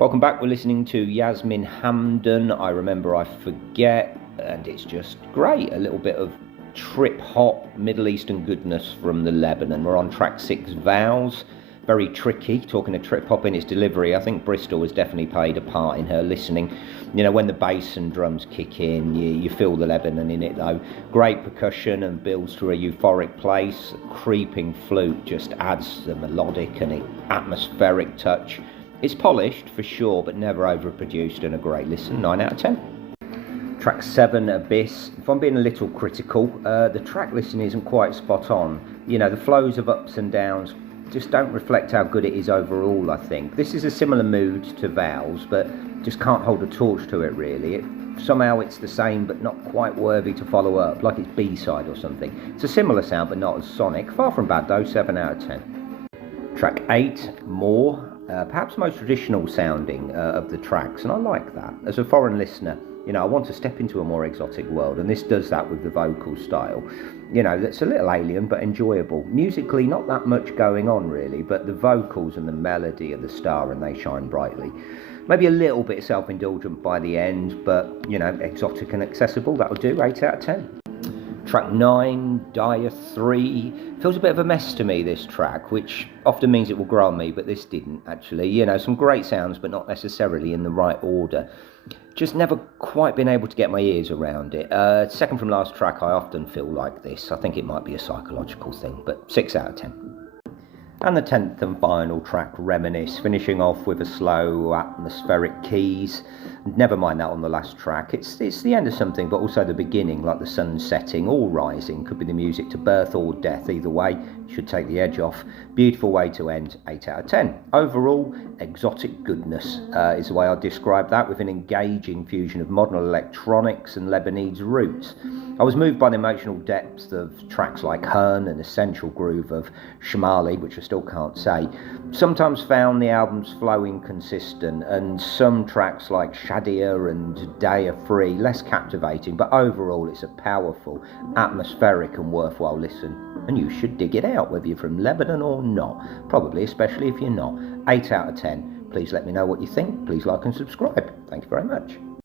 Welcome back. We're listening to Yasmin Hamdan I Remember I Forget, and it's just great. A little bit of trip hop Middle Eastern goodness from the Lebanon. We're on track 6, Vows. Very tricky. Talking of trip hop in its delivery, I think Bristol has definitely played a part in her listening. You know, when the bass and drums kick in, you feel the Lebanon in it though. Great percussion and builds to a euphoric place. Creeping flute just adds the melodic and atmospheric touch. It's polished for sure, but never overproduced, and a great listen. 9 out of 10. Track 7, Abyss. If I'm being a little critical, the track listing isn't quite spot on. You know, the flows of ups and downs just don't reflect how good it is overall, I think. This is a similar mood to Vows, but just can't hold a torch to it really. Somehow it's the same, but not quite worthy to follow up, like it's B-side or something. It's a similar sound, but not as sonic. Far from bad though, 7 out of 10. Track 8, More. Perhaps most traditional sounding of the tracks, and I like that. As a foreign listener, you know, I want to step into a more exotic world, and this does that with the vocal style. You know, that's a little alien but enjoyable. Musically, not that much going on really, but the vocals and the melody are the star, and they shine brightly. Maybe a little bit self-indulgent by the end, but, you know, exotic and accessible. That'll do, 8 out of 10. Track 9, Dia 3. Feels a bit of a mess to me, this track, which often means it will grow on me, but this didn't actually. You know, some great sounds, but not necessarily in the right order. Just never quite been able to get my ears around it. Second from last track, I often feel like this. I think it might be a psychological thing, but 6 out of 10. And the 10th and final track, Reminiscence, finishing off with a slow atmospheric keys. Never mind that on the last track. It's the end of something, but also the beginning, like the sun setting or rising. Could be the music to birth or death. Either way, should take the edge off. Beautiful way to end, 8 out of 10. Overall, exotic goodness is the way I'd describe that, with an engaging fusion of modern electronics and Lebanese roots. I was moved by the emotional depth of tracks like Hearn and essential groove of Shmaali, which I still can't say. Sometimes found the album's flowing consistent, and some tracks like Shadia and Dia 3 less captivating, but overall it's a powerful, atmospheric and worthwhile listen, and you should dig it out whether you're from Lebanon or not, probably, especially if you're not. 8 out of 10. Please let me know what you think. Please like and subscribe. Thank you very much.